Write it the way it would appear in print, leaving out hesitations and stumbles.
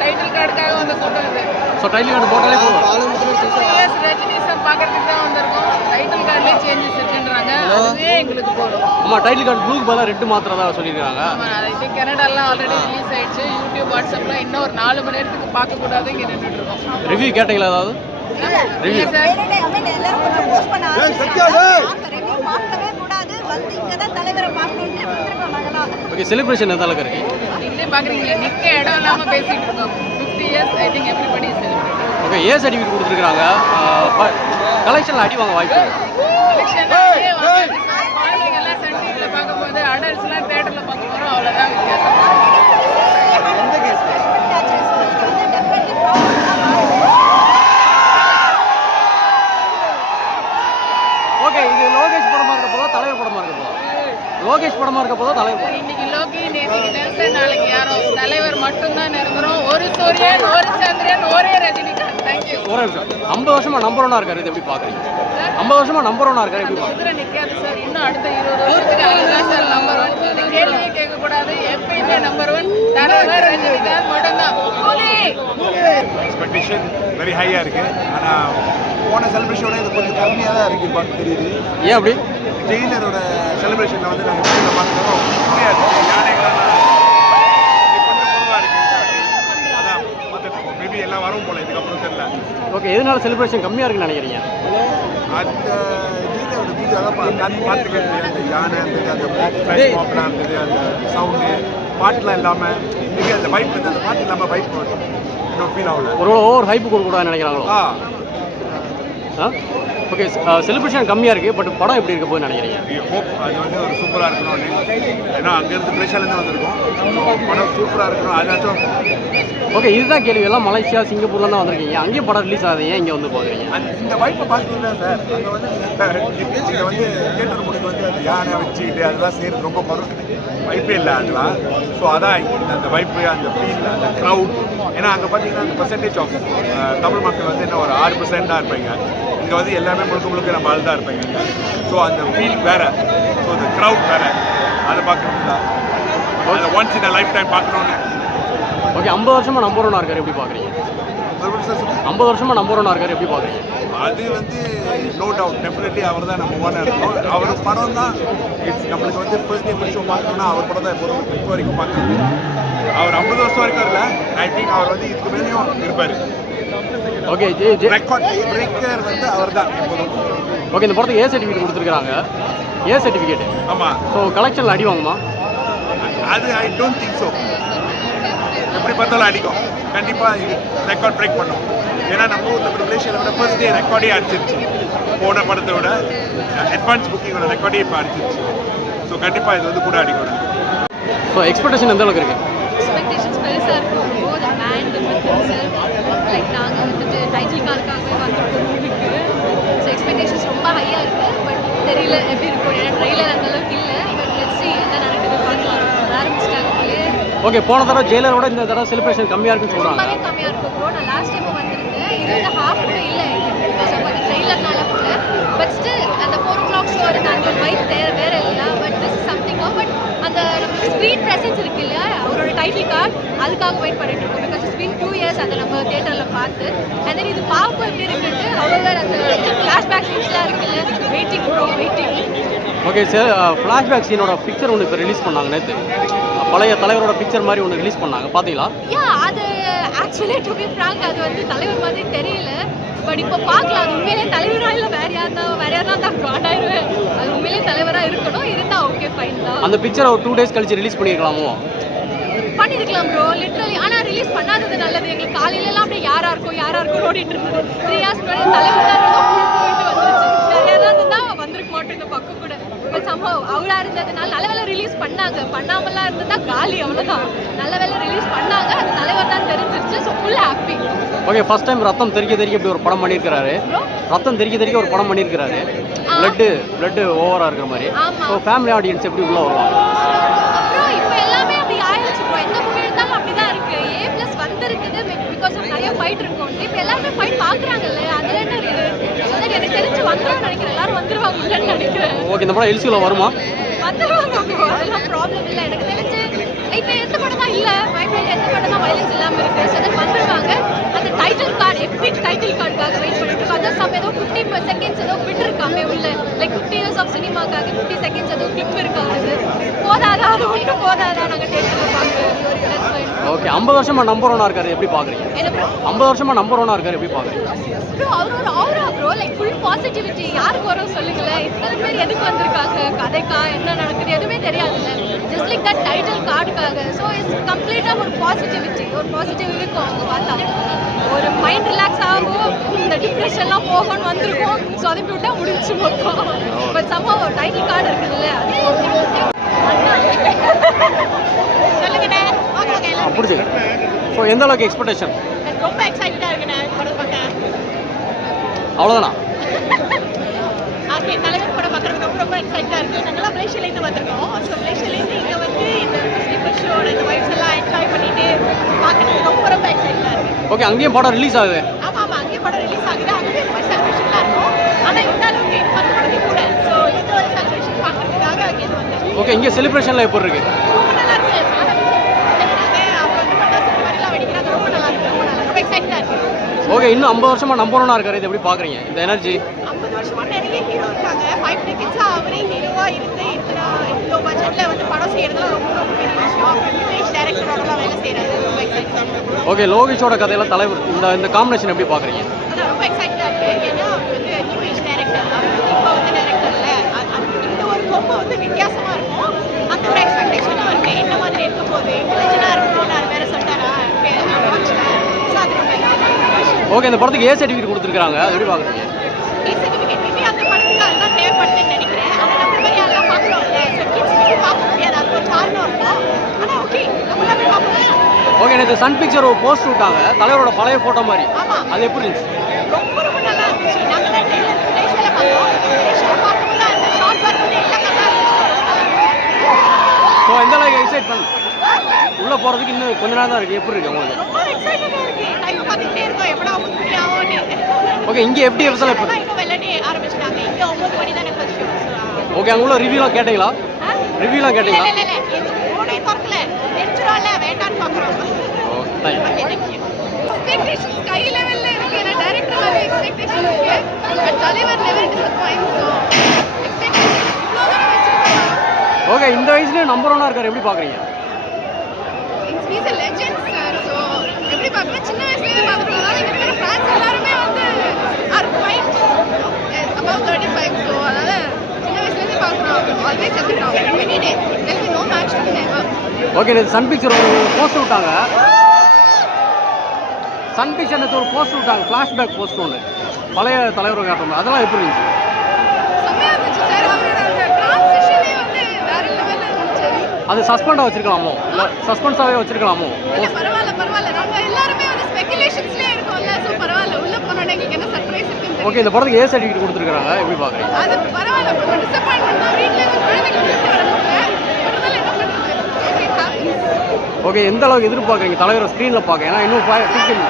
Title கார்டுக்காக வந்து கூட்டம் இது. ஸோ டைட்டில் கார்டு போட்டாலே போதும். ரஜினி சார் பார்க்கறதுக்கு தான் வந்திருக்கோம். டைட்டில் கார்டுலேயே சேஞ்சஸ் இருக்குன்றாங்க. அதுவே எங்களுக்கு போதும். ஆமாம், டைட்டில் கார்டு ப்ளூக்கு பதிலாக ரெட்டு மாத்திரதா சொல்லியிருக்காங்க. ஆமாம், இது கனடாலாம் ஆல்ரெடி ரிலீஸ் ஆயிடுச்சு. யூடியூப் வாட்ஸ்அப்பில் இன்னும் ஒரு 4 மணி நேரத்துக்கு பார்க்கக்கூடாது இங்கே நின்றுட்டு இருக்கோம். ரிவ்யூ கேட்டீங்களா ஏதாவது? Review okay. செலிப்ரேஷன் எந்த அளவுக்கு இருக்கு? நீங்களே பார்க்குறீங்களே, நிற்க இடம் இல்லாமல் பேசிகிட்டு இருக்கோம். 50 years I think everybody is celebrating. Okay. A certificate கொடுத்துருக்காங்க. கலெக்ஷனில் அடி வாங்க வாய்ப்பு குழந்தைங்கள்லாம் சன் டிவியில் பார்க்கும்போது அடல்ட்ஸ்லாம் தேட்டரில் பார்க்க போகிறோம். அவ்வளோதான் வித்தியாசம். ஓகே. இது லோகேஷ் படமாக இருக்க போதா தலைவர் படமாக இருக்க போதா? லோகேஷ் படமாக இருக்க போதா தலைவர் படம்? இன்னைக்கு லோகி, நேற்றுக்கு நெல்சன், நாளைக்கு யாரோ தலைவர் மட்டும்தான் நிரந்தரம். ஒரு சூரியன், ஒரு சந்திரன், ஒரே ரஜினிகாந்த். தேங்க்யூ. ஒரே நிமிஷம். 50 வருஷமா நம்பர் ஒன்னா இருக்காரு. இது எப்படி பார்க்குறீங்க? 50 வருஷமா நம்பர் ஒன்னா இருக்காரு. எப்படி குதிரை நிற்காது சார். இன்னும் அடுத்த 20 வருஷத்துக்கு அதுதான் சார் நம்பர் 1. இந்த கேள்வியே கேட்கக்கூடாது. எப்பயுமே நம்பர் 1 தலைவர் ரஜினிகாந்த் மட்டும்தான். எக்ஸ்பெக்டேஷன் வெரி ஹையாக இருக்குது. ஆனால் போன செலிப்ரேஷனோட இது கொஞ்சம் கம்மியாக தான் இருக்குது பார்க்க தெரியுது. ஏன் அப்படி? ஜெயிலரோட செலிப்ரேஷனில் வந்து நாங்கள் வெளியில் பார்க்குறோம் முடியாது. யானைகளால் கொஞ்சம் பொதுவாக இருக்குது. அதான் பார்த்துட்டு மேபி எல்லாம் வரும் போல இதுக்கப்புறம் தெரியல. ஓகே. எதனால செலிப்ரேஷன் கம்மியாக இருக்குன்னு நினைக்கிறீங்க? அந்த ஜெயிலரோட வீடியோ தான் பார்த்துக்கிறது. அந்த யானை இருந்தது, அந்த பாப்பெலாம் இருந்தது, அந்த சவுண்டு பாட்டெலாம் இல்லாமல் மேபி அந்த வைப் வந்து அந்த பாட்டு இல்லாமல் வைப் வரும். இன்னும் ஃபீல் ஆகல. ஒரு ஓவர் ஹைப்பு கொடுக்கக்கூடாதுன்னு நினைக்கிறாங்களோ? ஓகே. செலிப்ரேஷன் கம்மியாக இருக்குது. பட் படம் எப்படி இருக்க போகுதுன்னு நினைக்கிறீங்க? ஹோப் அது வந்து ஒரு சூப்பராக இருக்கணும்னு. ஏன்னா அங்கேருந்து மலேசியாலேருந்து வந்திருக்கோம். படம் சூப்பராக இருக்கணும். அதாச்சும் ஓகே. இதுதான் கேள்வி. எல்லாம் மலேசியா, சிங்கப்பூர்லாம் தான் வந்திருக்கீங்க. அங்கேயும் படம் ரிலீஸ் ஆகுது. ஏன் இங்கே வந்து போகிறீங்க? இந்த வாய்ப்பை பார்த்துருந்தேன் சார். அங்கே வந்து இங்கே வந்து தியேட்டர் முடிக்கு வந்து அந்த யானை வச்சுக்கிட்டு அதெல்லாம் செய்கிறது ரொம்ப வாய்ப்பே இல்லை அதெல்லாம். ஸோ அதான் அந்த வாய்ப்பு, அந்த ஃபீல், அந்த க்ரௌட். ஏன்னா அங்கே பார்த்தீங்கன்னா அந்த பர்சன்டேஜ் ஆஃப் தமிழ் மக்கள் வந்து என்ன ஒரு 6% தான் இருப்பாங்க. இங்கே வந்து எல்லாமே முழுக்க நம்ம ஆள் தான் இருப்பாங்க. ஸோ அந்த ஃபீல் வேறு. ஸோ அந்த க்ரௌட் வேறு. அதை பார்க்குறது தான். அதை ஒன்ஸ் இன் லைஃப் டைம் பார்க்கணுன்னு. ஓகே. 50 வருஷமா நம்பர் ஒன்னா இருக்காரு. எப்படி பார்க்குறீங்க? 50 வருஷமா நம்பர் ஒன்னா இருக்காரு. எப்படி பார்க்குறீங்க? அது வந்து நோ டவுட் டெஃபினெட்லி அவர் தான் நம்ம ஒன்னாக இருக்கணும். அவர் படம் தான் நம்மளுக்கு வந்து ஃபர்ஸ்ட் டே ஃபர்ஸ்ட் ஷோ பார்க்கணும்னா அவர் படம் தான் இப்போ வரைக்கும் பார்க்கணும். அவர் 50 வருஷம் வரைக்கும் இல்லை. ஐ திங்க் அவர் வந்து இதுக்கு மேலேயும் இருப்பார். ஓகே. ரெக்கார்ட் பிரேக்கர் வந்து அவர் தான் எப்போதும். ஓகே. இந்த படத்துக்கு ஏ சர்டிஃபிகேட் கொடுத்துருக்காங்க. A certificate. ஆமாம். ஸோ கலெக்ஷனில் அடி வாங்குமா? அது ஐ டோன்ட் திங்க் ஸோ. எப்படி பார்த்தாலும் அடிக்கும். கண்டிப்பாக இது ரெக்கார்ட் பிரேக் பண்ணும். ஏன்னா நம்ம ஊரில் மலேசியாவில் விட ஃபர்ஸ்ட் டே ரெக்கார்டே அடிச்சிருச்சு. போன படத்தை விட அட்வான்ஸ் புக்கிங்கோட ரெக்கார்டே இப்போ அடிச்சிருச்சு. ஸோ கண்டிப்பாக இது வந்து கூட அடிக்கணும். ஸோ எக்ஸ்பெக்டேஷன் எந்த அளவுக்கு இருக்குது? எக்ஸ்பெக்டேஷன்ஸ் பெருசாக இருக்கும். போது பேண்ட் லைக் நாங்கள் வந்துட்டு டைட்டில் கார்டுக்காகவே வந்திருக்கோம் மூவிக்கு. ஸோ எக்ஸ்பெக்டேஷன்ஸ் ரொம்ப ஹையாக இருக்குது. பட் தெரியல எப்படி இருக்கும். ஏன்னா ட்ரெய்லர் அந்த அளவுக்கு இல்லை. பட் லெட்ஸ் see என்ன நடக்குது பார்க்கலாம். ஆரம்பிச்சிட்டாங்க போலே. ஓகே. போன தடவை ஜெயிலரோட இந்த தடவை செலிப்ரேஷன் கம்மியாக இருக்குன்னு சொல்கிறாங்க. ரொம்பவே கம்மியாக இருக்கும் ப்ரோ. நான் லாஸ்ட் டைமும் வந்திருந்தேன். இது வந்து ஹாஃப் கூட இல்லை பிகாஸ் ஆஃப் அந்த ட்ரெய்லர்னால கூட. பட் ஸ்டில் அந்த 4 o'clock ஷோ இருந்து அந்த ஒரு வைப் வேறு இல்லையா. But this is something. But அந்த நம்மளுக்கு ஸ்க்ரீன் ப்ரெசன்ஸ் இருக்கு இல்லையா, அவரோட டைட்டில் கார்டு அதுக்காக வெயிட் பண்ணிட்டு இருக்கோம். பிகாஸ் இட்ஸ் பீன் 2 years அதை நம்ம தியேட்டரில் பார்த்து. அண்ட் தென் இது பார்ப்போம் எப்படி இருக்குன்ட்டு. அவ்வளோ அந்த ஃப்ளாஷ்பேக் சீன்ஸ்லாம் இருக்குல்ல, waiting bro waiting. Okay sir. Flashback சீனோட பிக்சர் ஒன்று இப்போ ரிலீஸ் பண்ணாங்க நேற்று. பழைய தலைவரோட பிக்சர் மாதிரி ஒன்று ரிலீஸ் பண்ணாங்க. பார்த்தீங்களா? யா, அது ஆக்சுவலி டு பி ஃப்ராங்க் அது வந்து தலைவர் மாதிரி தெரியல. பட் இப்போ பார்க்கலாம். அது உண்மையிலே தலைவராக இல்லை வேற யாருனா தான் காண்டாயிருவேன். அது உண்மையிலே தலைவராக இருக்கணும். இருந்தால் ஓகே ஃபைன் தான். அந்த பிக்சரை ஒரு 2 days கழிச்சு ரிலீஸ் பண்ணியிருக்கலாமோ? பண்ணியிருக்கலாம் ப்ரோ லிட்ரலி. ஆனால் ரிலீஸ் பண்ணாதது நல்லது. எங்களுக்கு காலையிலலாம் அப்படியே யாராக இருக்கும் ஓடிட்டு இருந்தது. 3 years முன்னாடி தலைவர் தான் போயிட்டு வந்துருச்சு. வேற யாராவது தான் வந்திருக்க மாட்டோம் இந்த பக்கம் கூட. பட் சம்பவம் அவளா இருந்ததுனால நல்ல வேலை ரிலீஸ் பண்ணாங்க. பண்ணாமலாம் இருந்ததா காலி. அவ்வளோதான். நல்ல வேலை ரிலீஸ் பண்ணாங்க. அது தலைவர் தான் தெரிஞ்சிருச்சு. So full happy. Okay. First time ரத்தம் தெறிக்க இப்படி ஒரு படம் பண்ணியிருக்காரு. ரத்தம் தெறிக்க ஒரு படம் பண்ணியிருக்காரு. பிளட்டு ஓவராக இருக்கிற மாதிரி. ஸோ ஃபேமிலி ஆடியன்ஸ் எப்படி உள்ள வருவாங்க? அப்புறம் இப்போ எல்லாமே அப்படி ஆயிடுச்சு ப்ரோ. எந்த மூவி எடுத்தாலும் அப்படி தான் இருக்குது. A+ வந்திருக்குது பிகாஸ் ஆஃப் நிறைய ஃபைட் இருக்கும். இப்போ எல்லாருமே ஃபைட் பார்க்குறாங்கல்ல. அதில் என்ன இருக்குது எனக்கு தெரிஞ்சு வந்துடும் நினைக்கிறேன். எல்லாரும் வந்துடுவாங்க இல்லைன்னு நினைக்கிறேன். ஓகே. இந்த படம் எல்சியில் வருமா? வந்துடுவாங்க ப்ரோ. அதெல்லாம் ப்ராப்ளம் இல்லை எனக்கு தெரிஞ்சு. இப்போ எந்த படம் தான் இல்லை வைப்ரண்ட் எந்த படம் தான் வயலன்ஸ் இல்லாமல் இருக்குது. செகண்ட்ஸ் ஏதோ பிட் இருக்காமே உள்ள லைக் 50 இயர்ஸ் ஆஃப் சினிமாக்காக 50 செகண்ட்ஸ் ஏதோ கிளிப் இருக்கா அது போதாதா அது மட்டும் போதாதா நாங்கள் தேட்டரில் பார்க்குறோம். ஓகே 50 வருஷமா நம்பர் ஒன்னா இருக்காரு எப்படி பாக்குறீங்க? என்ன ப்ரோ 50 வருஷமா நம்பர் ஒன்னா இருக்காரு எப்படி பாக்குறீங்க? ப்ரோ அவர் ஒரு ஆரா ப்ரோ லைக் ஃபுல் பாசிட்டிவிட்டி. யாருக்கு வரும் சொல்லுங்களேன், இத்தனை பேர் எதுக்கு வந்திருக்காங்க, கதைக்கா என்ன நடக்குது எதுவுமே தெரியாதுல்ல, ஜஸ்ட் லைக் தட் டைட்டில் கார்டுக்காக. ஸோ இட்ஸ் கம்ப்ளீட்டாக ஒரு பாசிட்டிவிட்டி, ஒரு பாசிட்டிவ் இருக்கும் அவங்க பார்த்தா. ஒரு மைண்ட் ரிலாக்ஸ் ஆகும், இந்த டிப்ரெஷன்லாம் போகணும்னு வந்திருக்கும். ஸோ அதை விட்டா முடிஞ்சு மொத்தம். பட் சம்மா ஒரு டைட்டில் கார்டு இருக்குதுல்ல அது சொல்லுங்கண்ணே. பிடிச்சிங்க. ஸோ எந்த அளவுக்கு எக்ஸ்பெக்டேஷன்? ரொம்ப எக்ஸைட்டடாக இருக்குண்ணே படம் பார்க்க. அவ்வளோதானா? ஓகே, தலைவர் படம் பார்க்குறது ரொம்ப எக்ஸைட்டாக இருக்குது. நாங்கள்லாம் மலேசியாலேருந்து வந்திருக்கோம். ஸோ மலேசியாலேருந்து இங்கே வந்து இந்த ஸ்லீப்பர் ஷோட இந்த வைப்ஸ் எல்லாம் என்ஜாய் பண்ணிட்டு பார்க்குறது ரொம்ப எக்ஸைட்டாக இருக்குது. ஓகே, அங்கேயும் படம் ரிலீஸ் ஆகுது. ஆமாம் ஆமாம், அங்கேயும் படம் ரிலீஸ் ஆகுது. அங்கேயும் இந்த மாதிரி செலிப்ரேஷன்லாம் இருக்கும். ஆனால் இந்த அளவுக்கு மற்ற படத்துக்கு கூட ஸோ இந்த ஒரு செலிப்ரேஷன் பார்க்குறதுக்காக அங்கேருந்து வந்தேன். ஓகே, இங்கே செலிப்ரேஷன்லாம் எப்படி இருக்கு? ரொம்ப நல்லா இருக்கு. அப்புறம் வந்து பட்டாசு இந்த மாதிரிலாம் வெடிக்கிறாங்க. ரொம்ப நல்லா இருக்கு. ரொம்ப எக்ஸைட்டாக இருக்குது. ஓகே, இன்னும் 50 வருஷமா நம்பர் ஒன்னா இருக்காரு, இது எப்படி பாக்குறீங்க இந்த எனர்ஜி? 50 வருஷமா நிறைய ஹீரோ இருக்காங்க. 5 டிக்கெட்ஸா அவரே ஹீரோவா இருந்து இவ்வளோ பட்ஜெட்ல வந்து படம் செய்யறதுலாம் ரொம்ப பெரிய விஷயம். நியூ ஏஜ் டைரக்டரோடலாம் வேலை செய்யறாரு. ரொம்ப எக்ஸைட்டட். ஓகே, லோகேஷோட கதையெல்லாம் தலைவர் இந்த காம்பினேஷன் எப்படி பாக்குறீங்க? அதான் ரொம்ப எக்ஸைட்டடா இருக்கு. ஏன்னா அவர் வந்து நியூ ஏஜ் டைரக்டர், அவர் வந்து இப்போ வந்து டைரக்டர்ல இந்த ஒரு கோம்போ வந்து வித்தியாசமா இருக்கும். அந்த ஒரு எக்ஸ்பெக்டேஷனும் இருக்கு. என்ன மாதிரி இருக்க போகுது, இன்டெலிஜென்டா இருக்கணும்னு அவர் வேற சொல்லிட்டாரா வாட்ச்ல. ஸோ அது ரொம்ப எக்ஸைட்டட். ஓகே, இந்த படத்துக்கு ஏ சர்டிஃபிகேட் கொடுத்துருக்காங்க, அது எப்படி பாக்குறீங்க? ஏ சர்டிஃபிகேட் மேபி அந்த படத்துக்கு அதுதான் தேவைப்படுதுன்னு நினைக்கிறேன். ஆனால் நம்ம மாதிரி யாரெல்லாம் பார்க்குறோம்ல, ஸோ கிட்ஸ் பார்க்க முடியாது. அது ஒரு காரணம் இருக்கும். ஆனால் ஓகே, நம்மளாம் போய் பார்ப்போம். ஓகே, எனக்கு சன் பிக்சர் ஒரு போஸ்ட் விட்டாங்க தலைவரோட பழைய போட்டோ மாதிரி, ஆமா. அது எப்படி இருந்துச்சு? ரொம்ப நல்லா இருந்துச்சு. நாங்களாம் மலேசியாவில் பார்த்தோம். மலேசியாவில் பார்க்கும்போது அந்த ஷார்ட் வரும்போது எல்லாம் நல்லா இருந்துச்சு. ஸோ எந்த அளவுக்கு எக்ஸைட் பண்ண உள்ளே போகிறதுக்கு இன்னும் கொஞ்ச நேரம் தான் இருக்குது, எப்படி இருக்கு உங்களுக்கு? ரொம்ப எக்ஸைட்டடாக இருக்கு. டைம் பார்த்துக்கிட்டே இருக்கோம் எப்படா 9 மணி ஆகும்னு. ஓகே, இங்கே எப்படி எஃப்எஸ்எல் எப்படி? இன்னும் வெள்ளனே ஆரம்பிச்சிட்டாங்க. இங்கே 9 மணி தானே ஃபர்ஸ்ட் ஷோ. ஓகே, அங்கே உள்ள ரிவ்யூலாம் கேட்டீங்களா? ரிவ்யூலாம் கேட்டீங்களா? இல்லை எதுவும் ஃபோனே திறக்கல. தெரிஞ்சிடும்ல வேண்டான்னு பார்க்குறோம். Okay, thank you. எக்ஸ்பெக்டேஷன்ஸ் கை லெவல்ல இருக்கு. ஏன்னா டைரக்டர் மேலே எக்ஸ்பெக்டேஷன் இருக்கு. பட் தலைவர் நெவர் டிசப்பாயிண்ட். ஸோ எக்ஸ்பெக்டேஷன் இவ்வளோ தூரம் வச்சிருக்காங்க. ஓகே, இந்த வயசுலேயே நம்பர் ஒன்னாக இருக்காரு, எப்படி பார்க்குறீங்க? Is a legend sir. So எப்படி பார்க்கணும், சின்ன வயசுலேயே பார்த்துருக்கோம். இங்கே இருக்கிற ஃபேன்ஸ் எல்லாருமே வந்து ஆர் குவைட் அபவ் 35. ஸோ அதனால் சின்ன வயசுலேருந்தே பார்க்குறோம். ஆல்வேஸ் எதிர்க்கிறோம். Any day there is no match to never. Okay, நேற்று சன் பிக்சர் ஒரு போஸ்ட் விட்டாங்க. சன் பிக்சர் நேற்று ஒரு போஸ்ட் விட்டாங்க, ஃப்ளாஷ்பேக் போஸ்ட் ஒன்று பழைய தலைவரை காட்டுறோம், அதெல்லாம் எப்படி இருந்துச்சு? செம்மையாக இருந்துச்சு சார். அவரோட அந்த ட்ரான்சிஷனே வந்து வேற லெவலில் இருந்துச்சு. அது சஸ்பெண்டாக வச்சிருக்கலாமோ, இல்லை சஸ்பென்ஸாகவே வச்சிருக்கலாமோ? இல்லை பரவாயில்ல. நாங்கள் எல்லாருமே வந்து ஸ்பெகுலேஷன்ஸ்லேயே இருக்கோம்ல. ஸோ பரவாயில்ல, உள்ளே போனோன்னே எங்களுக்கு என்ன சர்ப்ரைஸ் இருக்குன்னு. ஓகே, இந்த படத்துக்கு ஏ சர்டிஃபிகேட் கொடுத்துருக்காங்க, எப்படி பார்க்குறீங்க? அது பரவாயில்ல. கொஞ்சம் டிசப்பாயின்மெண்ட் தான். வீட்டில் இருந்து குழந்தைங்க கூப்பிட்டு வர முடியல. அதனால என்ன பண்ணுறது? Okay, happy. ஓகே, எந்த அளவுக்கு எதிர்பார்க்குறீங்க தலைவரை ஸ்க்ரீனில் பார்க்க? ஏன்னா இன்னும் 15